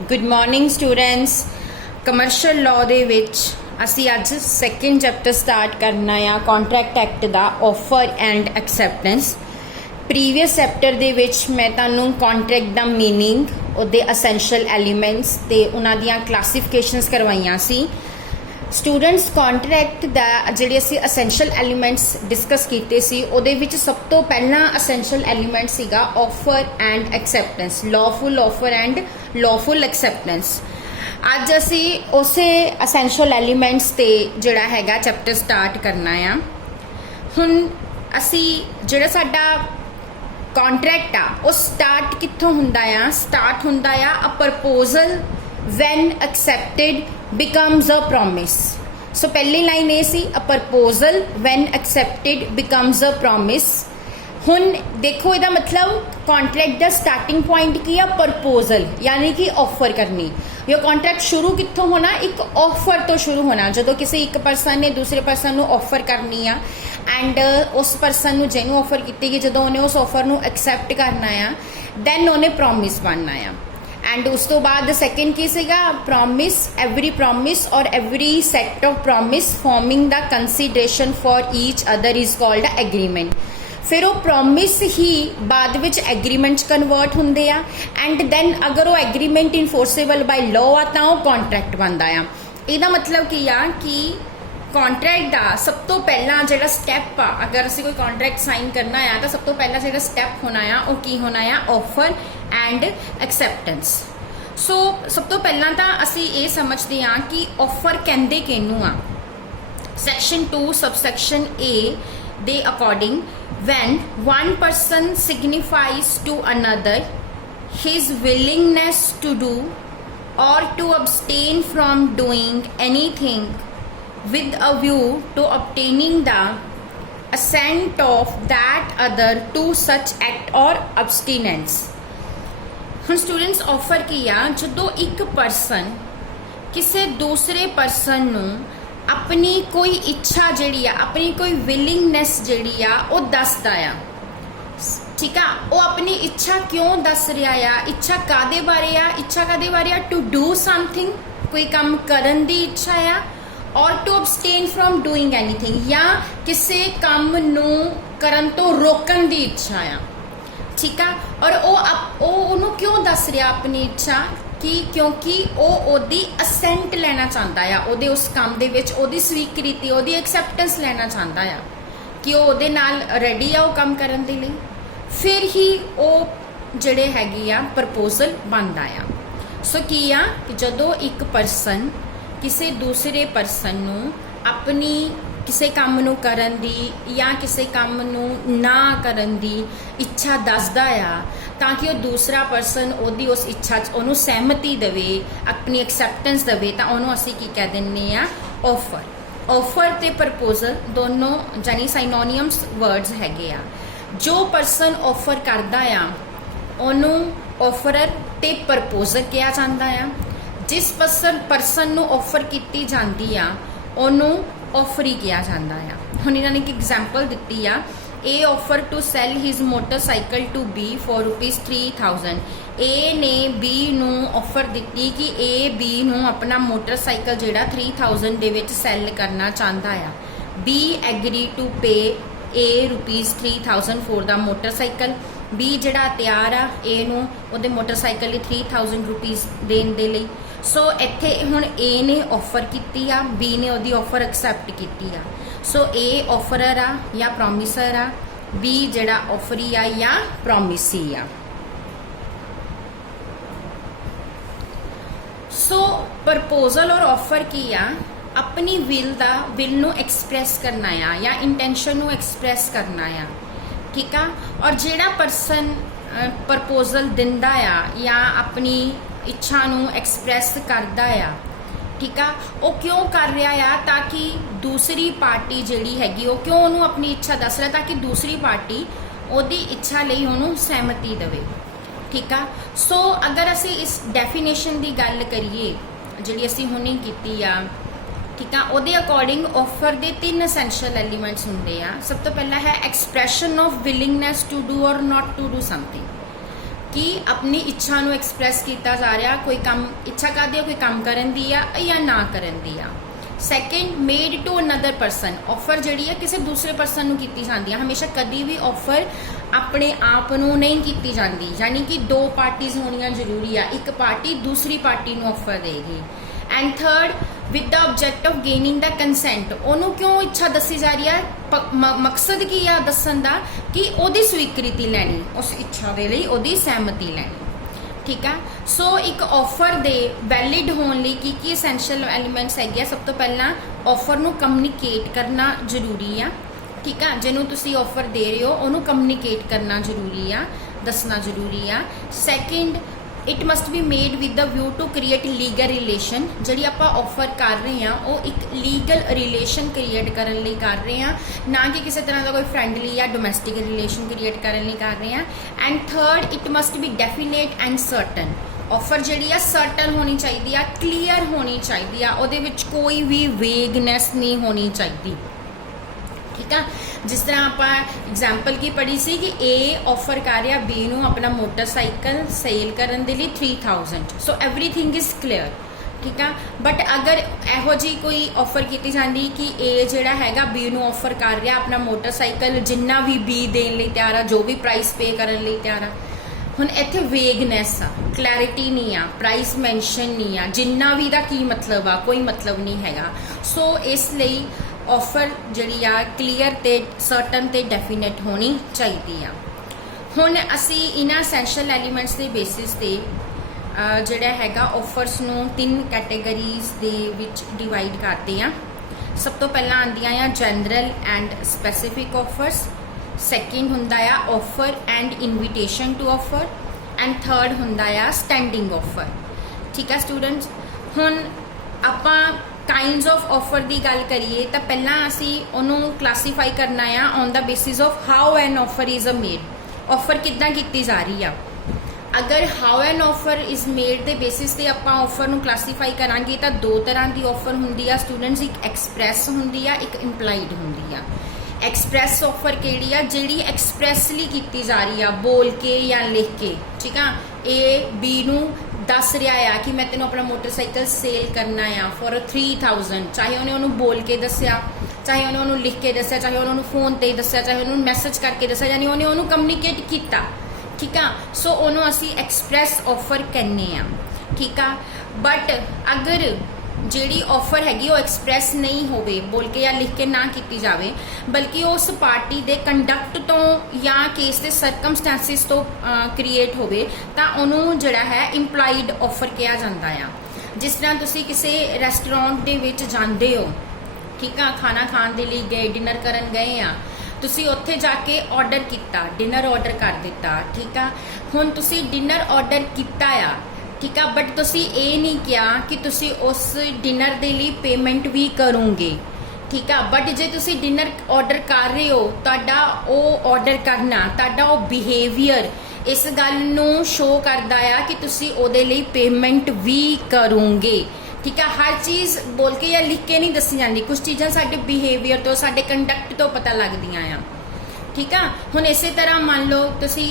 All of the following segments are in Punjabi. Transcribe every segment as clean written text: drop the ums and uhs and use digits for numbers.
Good morning students. Commercial law ਦੇ ਵਿੱਚ ਅਸੀਂ ਅੱਜ ਸੈਕਿੰਡ ਚੈਪਟਰ ਸਟਾਰਟ ਕਰਨਾ ਆ contract act the offer and acceptance. Previous chapter ਦੇ ਵਿੱਚ ਮੈਂ ਤੁਹਾਨੂੰ ਕੰਟਰੈਕਟ ਦਾ ਮੀਨਿੰਗ, ਉਹਦੇ ਅਸੈਂਸ਼ੀਅਲ ਐਲੀਮੈਂਟਸ ਤੇ ਉਹਨਾਂ ਦੀਆਂ ਕਲਾਸੀਫਿਕੇਸ਼ਨਸ ਕਰਵਾਈਆਂ ਸੀ। ਸਟੂਡੈਂਟਸ ਕੰਟਰੈਕਟ ਦਾ ਜਿਹੜੇ ਅਸੀਂ ਅਸੈਂਸ਼ੀਅਲ ਐਲੀਮੈਂਟਸ ਡਿਸਕਸ ਕੀਤੇ ਸੀ ਉਹਦੇ ਵਿੱਚ ਸਭ ਤੋਂ ਪਹਿਲਾਂ ਅਸੈਂਸ਼ੀਅਲ ਐਲੀਮੈਂਟ ਸੀਗਾ offer and acceptance, lawful offer and lawful acceptance. ਅੱਜ ਅਸੀਂ ਉਸੇ ਅਸੈਂਸ਼ੀਅਲ ਐਲੀਮੈਂਟਸ ਤੇ ਜਿਹੜਾ ਹੈਗਾ ਚੈਪਟਰ ਸਟਾਰਟ ਕਰਨਾ ਆ। ਹੁਣ ਅਸੀਂ ਜਿਹੜਾ ਸਾਡਾ ਕੰਟਰੈਕਟ ਆ ਉਹ ਸਟਾਰਟ ਕਿੱਥੋਂ ਹੁੰਦਾ ਆ? ਸਟਾਰਟ ਹੁੰਦਾ ਆ a proposal when accepted becomes a promise। so ਪਹਿਲੀ ਲਾਈਨ ਇਹ ਸੀ a proposal when accepted becomes a promise। ਹੁਣ ਦੇਖੋ ਇਹਦਾ ਮਤਲਬ ਕੰਟਰੈਕਟ ਦਾ ਸਟਾਰਟਿੰਗ ਪੁਆਇੰਟ ਕੀ ਆ? ਪ੍ਰਪੋਜ਼ਲ, ਯਾਨੀ ਕਿ ਆਫਰ ਕਰਨੀ। ਇਹ ਕੰਟਰੈਕਟ ਸ਼ੁਰੂ ਕਿੱਥੋਂ ਹੋਣਾ? ਇੱਕ ਆਫਰ ਤੋਂ ਸ਼ੁਰੂ ਹੋਣਾ। ਜਦੋਂ ਕਿਸੇ ਇੱਕ ਪਰਸਨ ਨੇ ਦੂਸਰੇ ਪਰਸਨ ਨੂੰ ਆਫਰ ਕਰਨੀ ਆ ਐਂਡ ਉਸ ਪਰਸਨ ਨੂੰ ਜਿਹਨੂੰ ਆਫਰ ਕੀਤੀ ਗਈ ਜਦੋਂ ਉਹਨੇ ਉਸ ਆਫਰ ਨੂੰ ਐਕਸੈਪਟ ਕਰਨਾ ਆ ਦੈਨ ਉਹਨੇ ਪ੍ਰੋਮਿਸ ਬਣਨਾ ਆ। ਐਂਡ ਉਸ ਤੋਂ ਬਾਅਦ ਸੈਕਿੰਡ ਕੀ ਸੀਗਾ? ਪ੍ਰੋਮਿਸ। ਐਵਰੀ ਪ੍ਰੋਮਿਸ ਔਰ every set of promise farming the consideration for each other is called agreement. ਫਿਰ ਉਹ ਪ੍ਰੋਮਿਸ ਹੀ ਬਾਅਦ ਵਿੱਚ ਐਗਰੀਮੈਂਟ 'ਚ ਕਨਵਰਟ ਹੁੰਦੇ ਆ ਐਂਡ ਦੈਨ ਅਗਰ ਉਹ ਐਗਰੀਮੈਂਟ ਇਨਫੋਰਸੇਬਲ ਬਾਈ ਲਾਅ ਆ ਤਾਂ ਉਹ ਕੰਟਰੈਕਟ ਬਣਦਾ ਆ। ਇਹਦਾ ਮਤਲਬ ਕੀ ਆ ਕਿ ਕੰਟਰੈਕਟ ਦਾ ਸਭ ਤੋਂ ਪਹਿਲਾਂ ਜਿਹੜਾ ਸਟੈਪ ਆ, ਅਗਰ ਅਸੀਂ ਕੋਈ ਕੰਟਰੈਕਟ ਸਾਈਨ ਕਰਨਾ ਆ ਤਾਂ ਸਭ ਤੋਂ ਪਹਿਲਾਂ ਜਿਹੜਾ ਸਟੈਪ ਹੋਣਾ ਆ ਉਹ ਕੀ ਹੋਣਾ ਆ? Offer and acceptance. ਸੋ ਸਭ ਤੋਂ ਪਹਿਲਾਂ ਤਾਂ ਅਸੀਂ ਇਹ ਸਮਝਦੇ ਹਾਂ ਕਿ ਆਫਰ ਕਹਿੰਦੇ ਕਿਹਨੂੰ ਆ। ਸੈਕਸ਼ਨ 2 ਸਬਸੈਕਸ਼ਨ A ਦੇ according when one person signifies to another his willingness to do or to abstain from doing anything with a view to obtaining the assent of that other to such act or abstinence। ਹੁਣ ਸਟੂਡੈਂਟਸ ਆਫਰ ਕੀ ਆ? ਜਦੋਂ ਇੱਕ ਪਰਸਨ ਕਿਸੇ ਦੂਸਰੇ ਪਰਸਨ ਨੂੰ ਆਪਣੀ ਕੋਈ ਇੱਛਾ ਜਿਹੜੀ ਆ, ਆਪਣੀ ਕੋਈ ਵਿਲਿੰਗਨੈਸ ਜਿਹੜੀ ਆ ਉਹ ਦੱਸਦਾ ਆ। ਠੀਕ ਆ, ਉਹ ਆਪਣੀ ਇੱਛਾ ਕਿਉਂ ਦੱਸ ਰਿਹਾ ਆ? ਇੱਛਾ ਕਾਦੇ ਬਾਰੇ ਆ? ਇੱਛਾ ਕਾਦੇ ਬਾਰੇ ਆ? ਟੂ ਡੂ ਸਮਥਿੰਗ, ਕੋਈ ਕੰਮ ਕਰਨ ਦੀ ਇੱਛਾ ਆ, ਔਰ ਟੂ ਅਬਸਟੇਨ ਫਰੋਮ ਡੂਇੰਗ ਐਨੀਥਿੰਗ, ਜਾਂ ਕਿਸੇ ਕੰਮ ਨੂੰ ਕਰਨ ਤੋਂ ਰੋਕਣ ਦੀ ਇੱਛਾ ਆ। ਠੀਕ ਆ, ਔਰ ਉਹ ਉਹਨੂੰ ਕਿਉਂ ਦੱਸ ਰਿਹਾ ਆਪਣੀ ਇੱਛਾ? ਕਿ ਕਿਉਂਕਿ ਉਹ ਉਹਦੀ ਅਸੈਂਟ ਲੈਣਾ ਚਾਹੁੰਦਾ ਆ, ਉਹਦੇ ਉਸ ਕੰਮ ਦੇ ਵਿੱਚ ਉਹਦੀ ਸਵੀਕ੍ਰਿਤੀ, ਉਹਦੀ ਐਕਸੈਪਟੈਂਸ ਲੈਣਾ ਚਾਹੁੰਦਾ ਆ ਕਿ ਉਹ ਉਹਦੇ ਨਾਲ ਰੈਡੀ ਆ ਉਹ ਕੰਮ ਕਰਨ ਦੇ ਲਈ। ਫਿਰ ਹੀ ਉਹ ਜਿਹੜੇ ਹੈਗੀ ਆ ਪ੍ਰਪੋਜ਼ਲ ਬਣਦਾ ਆ। ਸੋ ਕੀ ਆ ਕਿ ਜਦੋਂ ਇੱਕ ਪਰਸਨ ਕਿਸੇ ਦੂਸਰੇ ਪਰਸਨ ਨੂੰ ਆਪਣੀ ਕਿਸੇ ਕੰਮ ਨੂੰ ਕਰਨ ਦੀ ਜਾਂ ਕਿਸੇ ਕੰਮ ਨੂੰ ਨਾ ਕਰਨ ਦੀ ਇੱਛਾ ਦੱਸਦਾ ਆ ਤਾਂ ਕਿ ਉਹ ਦੂਸਰਾ ਪਰਸਨ ਉਹਦੀ ਉਸ ਇੱਛਾ 'ਚ ਉਹਨੂੰ ਸਹਿਮਤੀ ਦੇਵੇ, ਆਪਣੀ ਐਕਸੈਪਟੈਂਸ ਦੇਵੇ, ਤਾਂ ਉਹਨੂੰ ਅਸੀਂ ਕੀ ਕਹਿ ਦਿੰਦੇ ਆ? ਆਫਰ। ਆਫਰ ਤੇ ਪ੍ਰਪੋਜ਼ਲ ਦੋਨੋਂ ਜਾਨੀ ਸਾਈਨੋਨੀਮਸ ਵਰਡਸ ਹੈਗੇ ਆ। ਜੋ ਪਰਸਨ ਆਫਰ ਕਰਦਾ ਆ ਉਹਨੂੰ ਆਫਰਰ ਤੇ ਪ੍ਰਪੋਜ਼ਰ ਕਿਹਾ ਜਾਂਦਾ ਆ। ਜਿਸ ਪਰਸਨ ਨੂੰ ਆਫਰ ਕੀਤੀ ਜਾਂਦੀ ਆ ਉਹਨੂੰ ਆਫਰੀ ਕਿਹਾ ਜਾਂਦਾ ਆ। ਹੁਣ ਇਹਨਾਂ ਨੇ ਇੱਕ ਐਗਜ਼ਾਮਪਲ ਦਿੱਤੀ ਆ, A offer to sell his motorcycle to B for ₹3000। A ਨੇ B ਨੂੰ ਆਫਰ ਦਿੱਤੀ ਕਿ A B ਨੂੰ ਆਪਣਾ ਮੋਟਰਸਾਈਕਲ ਜਿਹੜਾ 3000 ਦੇ ਵਿੱਚ ਸੈੱਲ ਕਰਨਾ ਚਾਹੁੰਦਾ ਆ। B agree to pay A ₹3000 for the motorcycle। B ਜਿਹੜਾ ਤਿਆਰ ਆ A ਨੂੰ ਉਹਦੇ ਮੋਟਰਸਾਈਕਲ ਲਈ ₹3000 ਦੇਣ ਦੇ ਲਈ। ਸੋ ਇੱਥੇ ਹੁਣ A ਨੇ ਆਫਰ ਕੀਤੀ ਆ, B ਨੇ ਉਹਦੀ ਆਫਰ ਐਕਸੈਪਟ ਕੀਤੀ ਆ। ਸੋ A ਆਫਰਰ ਆ ਜਾਂ ਪ੍ਰੋਮਿਸਰ ਆ, B ਜਿਹੜਾ ਆਫਰੀ ਆ ਜਾਂ ਪ੍ਰੋਮਿਸੀ ਆ। ਸੋ ਪ੍ਰਪੋਜ਼ਲ ਔਰ ਆਫਰ ਕੀ ਆ? ਆਪਣੀ ਵਿਲ ਨੂੰ ਐਕਸਪ੍ਰੈਸ ਕਰਨਾ ਆ ਜਾਂ ਇੰਟੈਂਸ਼ਨ ਨੂੰ ਐਕਸਪ੍ਰੈਸ ਕਰਨਾ ਆ। ਠੀਕ ਆ, ਔਰ ਜਿਹੜਾ ਪਰਸਨ ਪ੍ਰਪੋਜ਼ਲ ਦਿੰਦਾ ਆ ਜਾਂ ਆਪਣੀ ਇੱਛਾ ਨੂੰ ਐਕਸਪ੍ਰੈਸ ਕਰਦਾ ਆ, ਠੀਕ ਆ, ਉਹ ਕਿਉਂ ਕਰ ਰਿਹਾ ਆ? ਤਾਂ ਕਿ ਦੂਸਰੀ ਪਾਰਟੀ ਜਿਹੜੀ ਹੈਗੀ ਉਹ ਕਿਉਂ ਉਹਨੂੰ ਆਪਣੀ ਇੱਛਾ ਦੱਸ ਰਿਹਾ? ਤਾਂ ਕਿ ਦੂਸਰੀ ਪਾਰਟੀ ਉਹਦੀ ਇੱਛਾ ਲਈ ਉਹਨੂੰ ਸਹਿਮਤੀ ਦੇਵੇ। ਠੀਕ ਆ, ਸੋ ਅਗਰ ਅਸੀਂ ਇਸ ਡੈਫੀਨੇਸ਼ਨ ਦੀ ਗੱਲ ਕਰੀਏ ਜਿਹੜੀ ਅਸੀਂ ਹੁਣੇ ਕੀਤੀ ਆ, ਠੀਕ ਆ, ਉਹਦੇ ਅਕੋਰਡਿੰਗ ਆਫਰ ਦੇ 3 ਐਸੈਂਸ਼ੀਅਲ ਐਲੀਮੈਂਟਸ ਹੁੰਦੇ ਆ। ਸਭ ਤੋਂ ਪਹਿਲਾ ਹੈ ਐਕਸਪ੍ਰੈਸ਼ਨ ਆਫ ਵਿਲਿੰਗਨੈਸ ਟੂ ਡੂ ਔਰ ਨਾਟ ਟੂ ਡੂ ਸਮਥਿੰਗ। कि अपनी इच्छा ਨੂੰ ਐਕਸਪ੍ਰੈਸ ਕੀਤਾ ਜਾ ਰਿਹਾ, ਕੋਈ ਕੰਮ ਇੱਛਾ ਕਰਦੇ ਹੋ ਕੋਈ ਕੰਮ ਕਰਨ ਦੀ ਆ ਜਾਂ ਨਾ ਕਰਨ ਦੀ ਆ। Second, made to another person, offer ਜਿਹੜੀ ਹੈ ਕਿਸੇ ਦੂਸਰੇ ਪਰਸਨ ਨੂੰ ਕੀਤੀ ਜਾਂਦੀ ਹੈ। ਹਮੇਸ਼ਾ ਕਦੀ ਵੀ ਆਫਰ ਆਪਣੇ ਆਪ ਨੂੰ ਨਹੀਂ ਕੀਤੀ ਜਾਂਦੀ, ਯਾਨੀ ਕਿ ਦੋ ਪਾਰਟੀਆਂ ਹੋਣੀਆਂ ਜ਼ਰੂਰੀ ਆ, ਇੱਕ ਪਾਰਟੀ ਦੂਸਰੀ ਪਾਰਟੀ ਨੂੰ ਆਫਰ ਦੇਗੀ। And third, with the object of gaining the consent, ਉਹਨੂੰ ਕਿਉਂ ਇੱਛਾ ਦੱਸੀ ਜਾ ਰਹੀ ਹੈ, ਮਕਸਦ ਕੀ ਆ ਦੱਸਣ ਦਾ, ਕਿ ਉਹਦੀ ਸਵੀਕ੍ਰਿਤੀ ਲੈਣੀ, ਉਸ ਇੱਛਾ ਦੇ ਲਈ ਉਹਦੀ ਸਹਿਮਤੀ ਲੈਣੀ। ठीक है, सो एक ऑफर दे वैलिड होने ਲਈ ਕੀ ਐਸੈਂਸ਼ੀਅਲ ਐਲੀਮੈਂਟਸ ਹੈਗੇ ਆ। ਸਭ ਤੋਂ ਪਹਿਲਾਂ ਆਫਰ ਨੂੰ ਕਮਿਊਨੀਕੇਟ ਕਰਨਾ ਜ਼ਰੂਰੀ ਆ। ਠੀਕ ਆ, ਜਿਹਨੂੰ ਤੁਸੀਂ ਆਫਰ ਦੇ ਰਹੇ ਹੋ ਉਹਨੂੰ ਕਮਿਊਨੀਕੇਟ ਕਰਨਾ ਜ਼ਰੂਰੀ ਆ, ਦੱਸਣਾ ਜ਼ਰੂਰੀ ਆ। Second, it must be made with the view to create legal relation, जी आप ऑफर कर रहे हैं वो एक लीगल रिलेशन क्रिएट करने लिए कर रहे हैं, ना कि किसी तरह का कोई फ्रेंडली या डोमैसटिक रिलेशन क्रिएट करने लिए कर रहे हैं। And third, it must be definite and certain, offer जी सर्टन होनी चाहिए, क्लीयर होनी चाहिए, वो कोई भी वेगनैस नहीं होनी चाहिए। ठीक है, जिस तरह आप एग्जाम्पल की पढ़ी सी कि ए ऑफर कर रहा बी नू अपना मोटरसाइकिल सेल करने के लिए 3000, सो एवरीथिंग इज क्लीयर। ठीक है, बट अगर यहो जी कोई ऑफर की जाती कि ए जोड़ा है बी नू ऑफर कर रहा अपना मोटरसाइकिल जिन्ना भी बी देने लिए तैयार है, जो भी प्राइस पे करने लिए तैयार है, हुण इत्थे वेगनैस आ, क्लैरिटी नहीं आ, प्राइस मैंशन नहीं आ, जिन्ना भी दा की मतलब आ, कोई मतलब नहीं हैगा। सो इसलिए ऑफर जी क्लीयर ते सर्टन ते डेफिनेट होनी चाहिए आ। हुण असी इन्हां एसेंशियल एलीमेंट्स के बेसिस ते जिहड़ा हैगा ऑफर्स नूं 3 कैटेगरीज दे विच डिवाइड करते हैं। सब तो पहला आंदियां आ general and specific offers, second हुंदा आ offer and invitation to offer, and third हुंदा आ स्टैंडिंग ऑफर। ठीक है स्टूडेंट्स, हुण आपां काइंड्स ऑफ ऑफर की गल करिए तो पहला असी उन्होंने क्लासीफाई करना है on the basis of how an offer is a made, offer किद्दां कीती जा रही है। अगर how an offer is made के बेसिस से आप ऑफर नूं क्लासीफाई करांगे तो दो तरह की ऑफर हुंदी आ स्टूडेंट्स, एक एक्सप्रैस हुंदी आ, एक इंप्लाइड हुंदी आ। एक्सप्रैस ऑफर केड़ी आ, जिहड़ी एक्सप्रैसली कीती जा रही है, बोल के या लिख के। ठीक है, ए बी नूं दस रहा है कि मैं तेनों अपना मोटरसाइकिल सेल करना है फॉर 3000, चाहे उन्हें उन्होंने बोल के दसिया, चाहे उन्हें उन्होंने लिख के दसिया, चाहे उन्होंने फोन ते दसिया, चाहे उन्होंने मैसेज करके दसिया, यानी उन्हें उन्होंने कम्यूनीकेट किया। ठीक है, सो उन्होंने असी एक्सप्रैस ऑफर कहने आ। ठीक है, बट अगर ਜਿਹੜੀ ऑफर हैगी वो एक्सप्रैस नहीं होवे, बोल के या लिख के ना की जाए, बल्कि उस पार्टी के कंडक्ट तो या केस के सरकमस्टेंसिस तो क्रिएट होवे तां उन्होंने जिहड़ा है इंप्लाइड ऑफर कहा जाता है। जिस तरह तुसी किसी रेस्टोरेंट दे विच जांदे हो, ठीक है, खाना खाने के लिए गए, डिनर करन गए आ, तुसी उत्थे जाके ऑर्डर किया, डिनर ऑर्डर कर दिता। ठीक है, हुण तुसी डिनर ऑर्डर किया आ, ठीक है, बट तुसी ये नहीं किया कि तुसी उस डिनर के लिए पेमेंट भी करोगे। ठीक है, बट जे तुसी डिनर ऑर्डर कर रहे हो, तुहाडा वो ऑर्डर करना, तुहाडा वो बिहेवियर इस गल नूं शो करदा आ कि तुसी उहदे लई पेमेंट भी करोगे। ठीक है, हर चीज़ बोल के या लिख के नहीं दसी जाती, कुछ चीज़ां साडे बिहेवियर तो साडे कंडक्ट तो पता लगदियां आ। ठीक है, हुण इसे तरह मान लो तुसी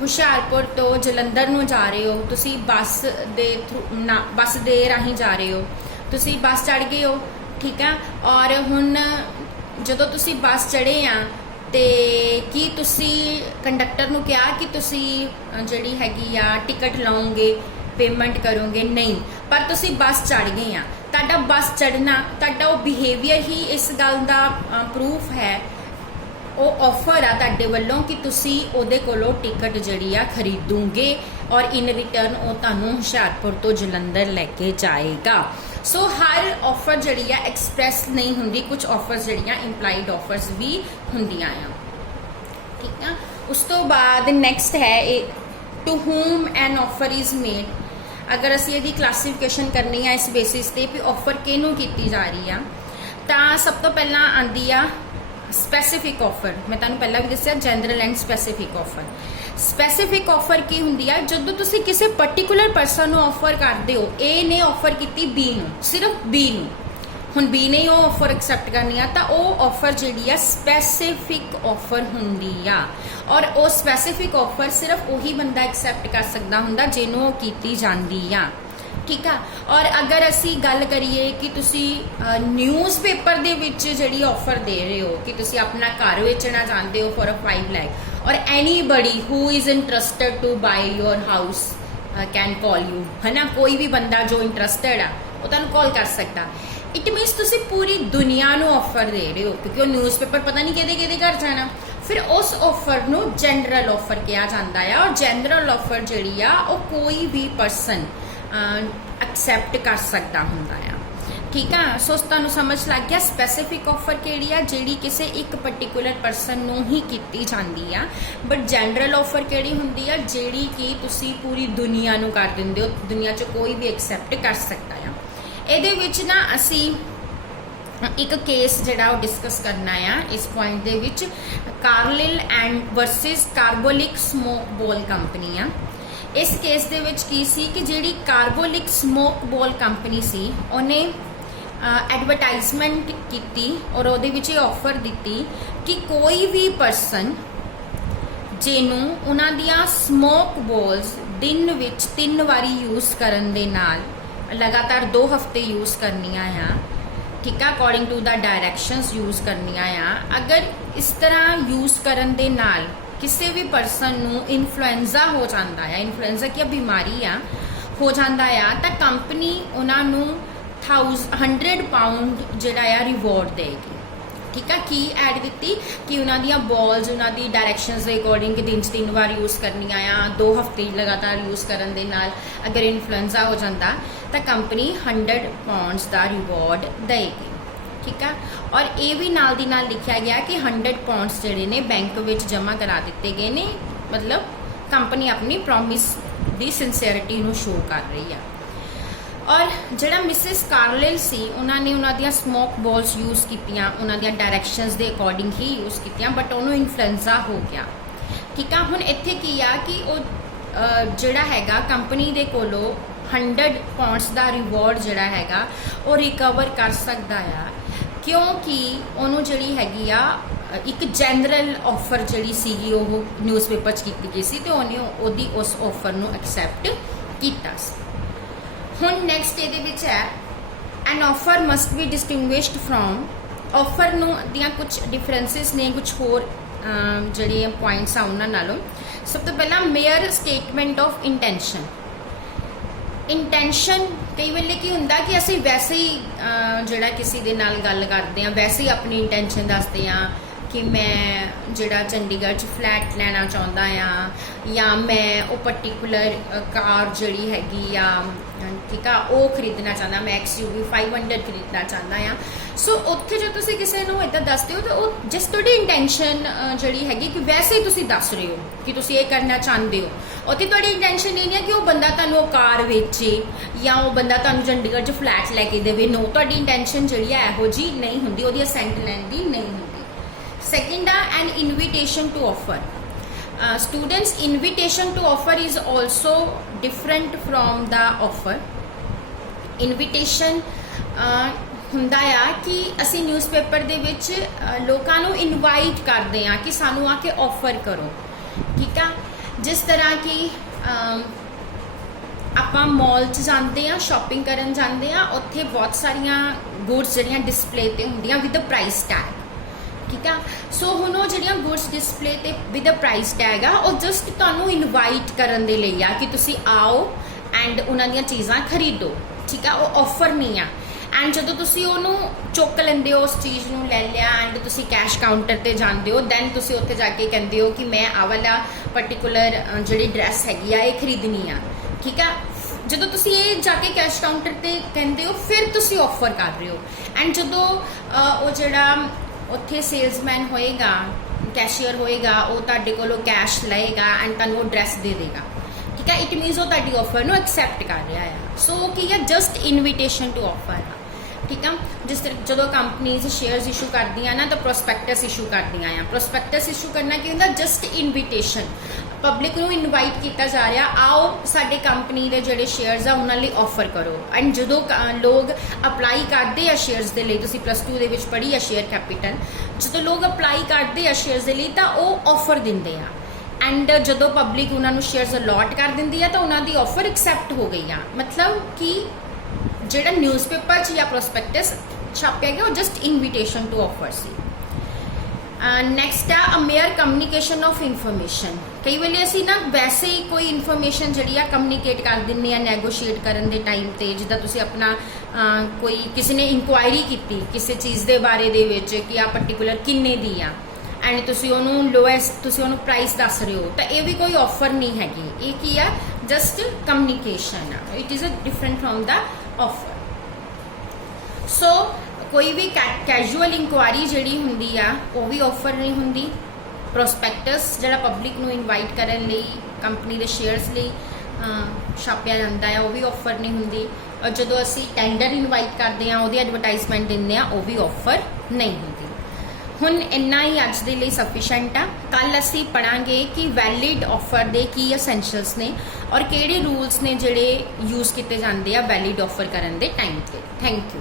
हुशियारपुर तो जलंधर नूं जा रहे हो, तुसी बस दे थ्रू ना बस दे राही जा रहे हो, तुसी बस चढ़ गए हो। ठीक है, और हुण जदों तुसी बस चढ़े आ ते की तुसी कंडक्टर नूं कहा कि तुसी जिहड़ी हैगी आ टिकट लाओगे, पेमेंट करोगे? नहीं, पर तुसी बस चढ़ गए आ, तुहाडा बस चढ़ना, तुहाडा वो बिहेवियर ही इस गल दा प्रूफ है, वो ऑफर आ तुहाडे वल्लों कि तुसी उहदे कोलों टिकट जिहड़ी आ खरीदोगे और इन रिटर्न वो तुहानूं हुशियारपुर तो जलंधर लैके जाएगा। सो हर ऑफर जिहड़ी आ एक्सप्रैस नहीं हुंदी, कुछ ऑफर्स जिहड़ियां इंप्लाइड ऑफर्स भी हुंदियां आ। ठीक है, उस तो बाद नैक्सट है to whom an offer is made. अगर असीं इहदी क्लासीफिकेशन करनी है इस बेसिस ते भी ऑफर किहनूं कीती जा रही आ, तां सब तो पहलां आंदी आ स्पैसिफिक ऑफर। मैं तुहानूं पहला भी दस्सिया general and specific offer. Specific offer की हुंदी है जदों तुसी किसी पर्टिकुलर परसन नूं ऑफर करदे हो, ए ने ऑफर कीती बी नूं, सिर्फ बी नूं, ਹੁਣ ਬੀ ਨੇ ਉਹ ਆਫਰ ਐਕਸੈਪਟ ਕਰਨੀ ਆ ਤਾਂ ਉਹ ਆਫਰ ਜਿਹੜੀ ਆ ਸਪੈਸੀਫਿਕ ਆਫਰ ਹੁੰਦੀ ਆ ਔਰ ਉਹ ਸਪੈਸੀਫਿਕ ਆਫਰ ਸਿਰਫ ਉਹੀ ਬੰਦਾ ਐਕਸੈਪਟ ਕਰ ਸਕਦਾ ਹੁੰਦਾ ਜਿਹਨੂੰ ਉਹ ਕੀਤੀ ਜਾਂਦੀ ਆ ਠੀਕ ਆ। ਔਰ ਅਗਰ ਅਸੀਂ ਗੱਲ ਕਰੀਏ ਕਿ ਤੁਸੀਂ ਨਿਊਜ਼ਪੇਪਰ ਦੇ ਵਿੱਚ ਜਿਹੜੀ ਆਫਰ ਦੇ ਰਹੇ ਹੋ ਕਿ ਤੁਸੀਂ ਆਪਣਾ ਘਰ ਵੇਚਣਾ ਚਾਹੁੰਦੇ ਹੋ for 5 lakh or anybody who is interested to buy your house can call you ਹੈ ਨਾ, ਕੋਈ ਵੀ ਬੰਦਾ ਜੋ ਇੰਟਰਸਟਿਡ ਆ ਉਹ ਤੁਹਾਨੂੰ ਕਾਲ ਕਰ ਸਕਦਾ। ਇਟ ਮੀਨਸ ਤੁਸੀਂ ਪੂਰੀ ਦੁਨੀਆ ਨੂੰ ਆਫਰ ਦੇ ਰਹੇ ਹੋ ਕਿਉਂਕਿ ਉਹ ਨਿਊਜ਼ਪੇਪਰ ਪਤਾ ਨਹੀਂ ਕਿਹਦੇ ਕਿਹਦੇ ਘਰ ਜਾਣਾ। ਫਿਰ ਉਸ ਆਫਰ ਨੂੰ ਜਨਰਲ ਆਫਰ ਕਿਹਾ ਜਾਂਦਾ ਆ ਔਰ ਜਨਰਲ ਆਫਰ ਜਿਹੜੀ ਆ ਉਹ ਕੋਈ ਵੀ ਪਰਸਨ ਐਕਸੈਪਟ ਕਰ ਸਕਦਾ ਹੁੰਦਾ ਆ ਠੀਕ ਆ। ਸੋ ਤੁਹਾਨੂੰ ਸਮਝ ਲੱਗ ਗਿਆ ਸਪੈਸੀਫਿਕ ਆਫਰ ਕਿਹੜੀ ਆ ਜਿਹੜੀ ਕਿਸੇ ਇੱਕ ਪਾਰਟਿਕੂਲਰ ਪਰਸਨ ਨੂੰ ਹੀ ਕੀਤੀ ਜਾਂਦੀ ਆ, ਬਟ ਜਨਰਲ ਆਫਰ ਕਿਹੜੀ ਹੁੰਦੀ ਆ ਜਿਹੜੀ ਕਿ ਤੁਸੀਂ ਪੂਰੀ ਦੁਨੀਆ ਨੂੰ ਕਰ ਦਿੰਦੇ ਹੋ, ਦੁਨੀਆ 'ਚ ਕੋਈ ਵੀ ਐਕਸੈਪਟ ਕਰ ਸਕਦਾ ਆ। ਇਹਦੇ ਵਿੱਚ ਨਾ ਅਸੀਂ ਇੱਕ ਕੇਸ ਜਿਹੜਾ ਉਹ ਡਿਸਕਸ ਕਰਨਾ ਆ ਇਸ ਪੁਆਇੰਟ ਦੇ ਵਿੱਚ, ਕਾਰਲਿਲ ਐਂਡ ਵਰਸਸ ਕਾਰਬੋਲਿਕ ਸਮੋਕ ਬੋਲ ਕੰਪਨੀ ਆ। ਇਸ ਕੇਸ ਦੇ ਵਿੱਚ ਕੀ ਸੀ ਕਿ ਜਿਹੜੀ ਕਾਰਬੋਲਿਕ ਸਮੋਕ ਬੋਲ ਕੰਪਨੀ ਸੀ ਉਹਨੇ ਐਡਵਰਟਾਈਜ਼ਮੈਂਟ ਕੀਤੀ ਔਰ ਉਹਦੇ ਵਿੱਚ ਇਹ ਆਫਰ ਦਿੱਤੀ ਕਿ ਕੋਈ ਵੀ ਪਰਸਨ ਜਿਹਨੂੰ ਉਹਨਾਂ ਦੀਆਂ ਸਮੋਕ ਬੋਲਸ ਦਿਨ ਵਿੱਚ 3 ਵਾਰੀ ਯੂਜ਼ ਕਰਨ ਦੇ ਨਾਲ ਲਗਾਤਾਰ 2 ਹਫ਼ਤੇ ਯੂਜ਼ ਕਰਨੀਆਂ ਆ ਠੀਕ ਆ, according to the directions use ਕਰਨੀਆਂ ਆ। ਅਗਰ ਇਸ ਤਰ੍ਹਾਂ ਯੂਜ਼ ਕਰਨ ਦੇ ਨਾਲ ਕਿਸੇ ਵੀ ਪਰਸਨ ਨੂੰ ਇਨਫਲੂਐਂਜ਼ਾ ਹੋ ਜਾਂਦਾ ਆ, ਇਨਫਲੂਐਂਜ਼ਾ ਕੀ ਬਿਮਾਰੀ ਆ ਹੋ ਜਾਂਦਾ ਆ ਤਾਂ ਕੰਪਨੀ ਉਹਨਾਂ ਨੂੰ 100 ਪਾਉਂਡ ਜਿਹੜਾ ਆ ਰਿਵਾਰਡ ਦੇਗੀ ਠੀਕ ਆ। ਕੀ ਐਡ ਦਿੱਤੀ ਕਿ ਉਹਨਾਂ ਦੀਆਂ ਬਾਲਸ ਉਹਨਾਂ ਦੀ ਡਾਇਰੈਕਸ਼ਨਸ ਦੇ ਅਕੋਰਡਿੰਗ ਕਿ ਦਿਨ 'ਚ 3 ਵਾਰ ਯੂਜ਼ ਕਰਨੀਆਂ ਆ, 2 ਹਫ਼ਤੇ ਲਗਾਤਾਰ ਯੂਜ਼ ਕਰਨ ਦੇ ਨਾਲ ਅਗਰ ਇਨਫਲੂਐਂਜ਼ਾ ਹੋ ਜਾਂਦਾ ਤਾਂ ਕੰਪਨੀ 100 ਪਾਉਂਡਸ ਦਾ ਰਿਵਾਰਡ ਦੇਗੀ ਠੀਕ ਆ। ਔਰ ਇਹ ਵੀ ਨਾਲ ਦੀ ਨਾਲ ਲਿਖਿਆ ਗਿਆ ਕਿ 100 ਪਾਉਂਡਸ ਜਿਹੜੇ ਨੇ ਬੈਂਕ ਵਿੱਚ ਜਮ੍ਹਾਂ ਕਰਾ ਦਿੱਤੇ ਗਏ ਨੇ, ਮਤਲਬ ਕੰਪਨੀ ਆਪਣੀ ਪ੍ਰੋਮਿਸ ਦੀ ਸਿੰਸੀਅਰਿਟੀ ਨੂੰ ਸ਼ੋ ਕਰ ਰਹੀ ਆ। ਔਰ ਜਿਹੜਾ ਮਿਸਿਸ ਕਾਰਲਿਲ ਸੀ ਉਹਨਾਂ ਨੇ ਉਹਨਾਂ ਦੀਆਂ ਸਮੋਕ ਬੋਲਸ ਯੂਜ਼ ਕੀਤੀਆਂ, ਉਹਨਾਂ ਦੀਆਂ ਡਾਇਰੈਕਸ਼ਨਸ ਦੇ ਅਕੋਰਡਿੰਗ ਹੀ ਯੂਜ਼ ਕੀਤੀਆਂ, ਬਟ ਉਹਨੂੰ ਇਨਫਲੂਐਂਜ਼ਾ ਹੋ ਗਿਆ ਠੀਕ ਆ। ਹੁਣ ਇੱਥੇ ਕੀ ਆ ਕਿ ਉਹ ਜਿਹੜਾ ਹੈਗਾ ਕੰਪਨੀ ਦੇ ਕੋਲੋਂ 100 ਪਾਉਂਡਸ ਦਾ ਰਿਵਾਰਡ ਜਿਹੜਾ ਹੈਗਾ ਉਹ ਰਿਕਵਰ ਕਰ ਸਕਦਾ ਆ ਕਿਉਂਕਿ ਉਹਨੂੰ ਜਿਹੜੀ ਹੈਗੀ ਆ ਇੱਕ ਜਨਰਲ ਆਫਰ ਜਿਹੜੀ ਸੀਗੀ ਉਹ ਨਿਊਜ਼ਪੇਪਰ 'ਚ ਕੀਤੀ ਗਈ ਸੀ ਤੇ ਉਹਨੇ ਉਹਦੀ ਉਸ ਆਫਰ ਨੂੰ ਐਕਸੈਪਟ ਕੀਤਾ ਸੀ। ਹੁਣ ਨੈਕਸਟ ਇਹਦੇ ਵਿੱਚ ਹੈ an offer must be distinguished from, offer ਨੂੰ ਦੀਆਂ ਕੁਝ ਡਿਫਰੈਂਸਿਸ ਨੇ, ਕੁਝ ਹੋਰ ਜਿਹੜੇ ਪੁਆਇੰਟਸ ਆ ਉਹਨਾਂ ਨਾਲੋਂ। ਸਭ ਤੋਂ ਪਹਿਲਾਂ mayor statement of intention. Intention ਕਈ ਵੇਲੇ ਕੀ ਹੁੰਦਾ ਕਿ ਅਸੀਂ ਵੈਸੇ ਹੀ ਜਿਹੜਾ ਕਿਸੇ ਦੇ ਨਾਲ ਗੱਲ ਕਰਦੇ ਆ ਵੈਸੇ ਹੀ ਆਪਣੀ ਇੰਟੈਂਸ਼ਨ ਦੱਸਦੇ ਆ ਕਿ ਮੈਂ ਜਿਹੜਾ ਚੰਡੀਗੜ੍ਹ 'ਚ ਫਲੈਟ ਲੈਣਾ ਚਾਹੁੰਦਾ ਆ ਜਾਂ ਮੈਂ ਉਹ ਪਾਰਟਿਕੂਲਰ ਕਾਰ ਜਿਹੜੀ ਹੈਗੀ ਆ ਠੀਕ ਆ ਉਹ ਖਰੀਦਣਾ ਚਾਹੁੰਦਾ, ਮੈਂ XUV 500 ਖਰੀਦਣਾ ਚਾਹੁੰਦਾ ਆ। ਸੋ ਉੱਥੇ ਜੋ ਤੁਸੀਂ ਕਿਸੇ ਨੂੰ ਇੱਦਾਂ ਦੱਸਦੇ ਹੋ ਤਾਂ ਉਹ ਜਸਟ ਤੁਹਾਡੀ ਇੰਟੈਂਸ਼ਨ ਜਿਹੜੀ ਹੈਗੀ ਕਿ ਵੈਸੇ ਹੀ ਤੁਸੀਂ ਦੱਸ ਰਹੇ ਹੋ ਕਿ ਤੁਸੀਂ ਇਹ ਕਰਨਾ ਚਾਹੁੰਦੇ ਹੋ। ਉੱਥੇ ਤੁਹਾਡੀ ਇੰਟੈਂਸ਼ਨ ਇਹ ਨਹੀਂ ਹੈ ਕਿ ਉਹ ਬੰਦਾ ਤੁਹਾਨੂੰ ਉਹ ਕਾਰ ਵੇਚੇ ਜਾਂ ਉਹ ਬੰਦਾ ਤੁਹਾਨੂੰ ਚੰਡੀਗੜ੍ਹ 'ਚ ਫਲੈਟ ਲੈ ਕੇ ਦੇਵੇ। ਨੋ, ਤੁਹਾਡੀ ਇੰਟੈਂਸ਼ਨ ਜਿਹੜੀ ਹੈ ਇਹੋ ਜਿਹੀ ਨਹੀਂ ਹੁੰਦੀ, ਉਹਦੀ ਅਸੈਂਟ ਲੈਣ ਦੀ ਨਹੀਂ ਹੁੰਦੀ। Second, an invitation to offer. Students, invitation to offer is also different from the offer. Invitation ਹੁੰਦਾ ਆ ਕਿ ਅਸੀਂ ਨਿਊਜ਼ਪੇਪਰ ਦੇ ਵਿੱਚ ਲੋਕਾਂ ਨੂੰ ਇਨਵਾਈਟ ਕਰਦੇ ਆ ਕਿ ਸਾਨੂੰ ਆ ਕੇ ਆਫਰ ਕਰੋ ਠੀਕ ਆ। ਜਿਸ ਤਰ੍ਹਾਂ ਕਿ ਆਪਾਂ ਮਾਲ 'ਚ ਜਾਂਦੇ ਆ, ਸ਼ਾਪਿੰਗ ਕਰਨ ਜਾਂਦੇ ਆ, ਉੱਥੇ ਬਹੁਤ ਸਾਰੀਆਂ ਗੁੱਡਸ ਜਿਹੜੀਆਂ ਡਿਸਪਲੇ ਤੇ ਹੁੰਦੀਆਂ ਵਿਦ ਪ੍ਰਾਈਸ ਟੈਗ ਠੀਕ ਆ। ਸੋ ਹੁਣ ਉਹ ਜਿਹੜੀਆਂ ਗੁੱਡਸ ਡਿਸਪਲੇ ਤੇ ਵਿਦ ਪ੍ਰਾਈਸ ਟੈਗ ਆ ਉਹ ਜਸਟ ਤੁਹਾਨੂੰ ਇਨਵਾਈਟ ਕਰਨ ਦੇ ਲਈ ਆ ਕਿ ਤੁਸੀਂ ਆਓ ਐਂਡ ਉਹਨਾਂ ਦੀਆਂ ਚੀਜ਼ਾਂ ਖਰੀਦੋ ਠੀਕ ਆ। ਉਹ ਆਫਰ ਨਹੀਂ ਆ। ਐਂਡ ਜਦੋਂ ਤੁਸੀਂ ਉਹਨੂੰ ਚੁੱਕ ਲੈਂਦੇ ਹੋ ਉਸ ਚੀਜ਼ ਨੂੰ ਲੈ ਲਿਆ ਐਂਡ ਤੁਸੀਂ ਕੈਸ਼ ਕਾਊਂਟਰ ਤੇ ਜਾਂਦੇ ਹੋ, ਦੈਨ ਤੁਸੀਂ ਉੱਥੇ ਜਾ ਕੇ ਕਹਿੰਦੇ ਹੋ ਕਿ ਮੈਂ ਆਹ ਵਾਲਾ ਪਾਰਟਿਕੂਲਰ ਜਿਹੜੀ ਡਰੈਸ ਹੈਗੀ ਆ ਇਹ ਖਰੀਦਣੀ ਆ ਠੀਕ ਆ। ਜਦੋਂ ਤੁਸੀਂ ਇਹ ਜਾ ਕੇ ਕੈਸ਼ ਕਾਊਂਟਰ ਤੇ ਕਹਿੰਦੇ ਹੋ ਫਿਰ ਤੁਸੀਂ ਆਫਰ ਕਰ ਰਹੇ ਹੋ। ਐਂਡ ਜਦੋਂ ਉਹ ਜਿਹੜਾ ਉੱਥੇ ਸੇਲਸਮੈਨ ਹੋਏਗਾ, ਕੈਸ਼ੀਅਰ ਹੋਏਗਾ, ਉਹ ਤੁਹਾਡੇ ਕੋਲੋਂ ਕੈਸ਼ ਲਏਗਾ ਐਂਡ ਤੁਹਾਨੂੰ ਉਹ ਡਰੈਸ ਦੇ ਦੇਗਾ ਠੀਕ ਹੈ। ਇਟ ਮੀਨਸ ਉਹ ਤੁਹਾਡੀ ਆਫਰ ਨੂੰ ਐਕਸੈਪਟ ਕਰ ਰਿਹਾ ਆ। ਸੋ ਕੀ ਆ ਜਸਟ ਇਨਵੀਟੇਸ਼ਨ ਟੂ ਆਫਰ ਆ ਠੀਕ ਆ। ਜਿਸ ਤਰ੍ਹਾਂ ਜਦੋਂ ਕੰਪਨੀਜ਼ ਸ਼ੇਅਰਸ ਇਸ਼ੂ ਕਰਦੀਆਂ ਨਾ ਤਾਂ ਪ੍ਰੋਸਪੈਕਟਸ ਇਸ਼ੂ ਕਰਦੀਆਂ ਆ। ਪ੍ਰੋਸਪੈਕਟਸ ਇਸ਼ੂ ਕਰਨਾ ਕੀ ਹੁੰਦਾ, ਜਸਟ ਇਨਵੀਟੇਸ਼ਨ ਪਬਲਿਕ ਨੂੰ ਇਨਵਾਈਟ ਕੀਤਾ ਜਾ ਰਿਹਾ, ਆਓ ਸਾਡੇ ਕੰਪਨੀ ਦੇ ਜਿਹੜੇ ਸ਼ੇਅਰਸ ਆ ਉਹਨਾਂ ਲਈ ਆਫਰ ਕਰੋ। ਐਂਡ ਜਦੋਂ ਲੋਕ ਅਪਲਾਈ ਕਰਦੇ ਆ ਸ਼ੇਅਰਸ ਦੇ ਲਈ, ਤੁਸੀਂ +2 ਦੇ ਵਿੱਚ ਪੜ੍ਹੀ ਆ ਸ਼ੇਅਰ ਕੈਪੀਟਲ, ਜਦੋਂ ਲੋਕ ਅਪਲਾਈ ਕਰਦੇ ਆ ਸ਼ੇਅਰਸ ਦੇ ਲਈ ਤਾਂ ਉਹ ਆਫਰ ਦਿੰਦੇ ਆ। ਐਂਡ ਜਦੋਂ ਪਬਲਿਕ ਉਹਨਾਂ ਨੂੰ ਸ਼ੇਅਰਸ ਅਲਾਟ ਕਰ ਦਿੰਦੀ ਆ ਤਾਂ ਉਹਨਾਂ ਦੀ ਆਫਰ ਐਕਸੈਪਟ ਹੋ ਗਈ ਆ। ਮਤਲਬ ਕਿ ਜਿਹੜਾ ਨਿਊਜ਼ਪੇਪਰ 'ਚ ਜਾਂ ਪ੍ਰੋਸਪੈਕਟਸ ਛਾਪਿਆ ਗਿਆ ਉਹ ਜਸਟ ਇਨਵੀਟੇਸ਼ਨ ਟੂ ਆਫਰ ਸੀ। Next uh uh mere communication of information. ਕਈ ਵੇਲੇ ਅਸੀਂ ਨਾ ਵੈਸੇ ਹੀ ਕੋਈ ਇਨਫੋਰਮੇਸ਼ਨ ਜਿਹੜੀ ਆ ਕਮਿਊਨੀਕੇਟ ਕਰ ਦਿੰਦੇ ਆ ਨੈਗੋਸ਼ੀਏਟ ਕਰਨ ਦੇ ਟਾਈਮ ਤੇ, ਜਿੱਦਾਂ ਤੁਸੀਂ ਆਪਣਾ ਕੋਈ ਕਿਸੇ ਨੇ ਇਨਕੁਆਇਰੀ ਕੀਤੀ ਕਿਸੇ ਚੀਜ਼ ਦੇ ਬਾਰੇ ਦੇ ਵਿੱਚ ਕਿ ਆ ਪਰਟੀਕੂਲਰ ਕਿੰਨੇ ਦੀ ਆ ਐਂਡ ਤੁਸੀਂ ਉਹਨੂੰ ਲੋਐਸਟ ਤੁਸੀਂ ਉਹਨੂੰ ਪ੍ਰਾਈਸ ਦੱਸ ਰਹੇ ਹੋ, ਤਾਂ ਇਹ ਵੀ ਕੋਈ ਆਫਰ ਨਹੀਂ ਹੈਗੀ। ਇਹ ਕੀ ਆ, ਜਸਟ ਕਮਿਊਨੀਕੇਸ਼ਨ ਆ। It is a different from the offer. So ਕੋਈ ਵੀ ਕੈਜੂਅਲ ਇਨਕੁਆਰੀ ਜਿਹੜੀ ਹੁੰਦੀ ਆ ਉਹ ਵੀ ਆਫਰ ਨਹੀਂ ਹੁੰਦੀ। ਪ੍ਰੋਸਪੈਕਟਸ ਜਿਹੜਾ ਪਬਲਿਕ ਨੂੰ ਇਨਵਾਈਟ ਕਰਨ ਲਈ ਕੰਪਨੀ ਦੇ ਸ਼ੇਅਰਸ ਲਈ ਛਾਪਿਆ ਜਾਂਦਾ ਆ ਉਹ ਵੀ ਆਫਰ ਨਹੀਂ ਹੁੰਦੀ। ਔਰ ਜਦੋਂ ਅਸੀਂ ਟੈਂਡਰ ਇਨਵਾਈਟ ਕਰਦੇ ਆ ਉਹਦੀ ਐਡਵਰਟਾਈਜ਼ਮੈਂਟ ਦਿੰਦੇ ਆ ਉਹ ਵੀ ਆਫਰ ਨਹੀਂ ਹੁੰਦੀ। ਹੁਣ ਇੰਨਾ ਹੀ ਅੱਜ ਦੇ ਲਈ ਸਫੀਸ਼ੈਂਟ ਆ। ਕੱਲ ਅਸੀਂ ਪੜਾਂਗੇ ਕਿ ਵੈਲਿਡ ਆਫਰ ਦੇ ਕੀ ਐਸੈਂਸ਼ੀਅਲਸ ਨੇ ਔਰ ਕਿਹੜੇ ਰੂਲਸ ਨੇ ਜਿਹੜੇ ਯੂਜ਼ ਕੀਤੇ ਜਾਂਦੇ ਆ ਵੈਲਿਡ ਆਫਰ ਕਰਨ ਦੇ ਟਾਈਮ ਤੇ। Thank you.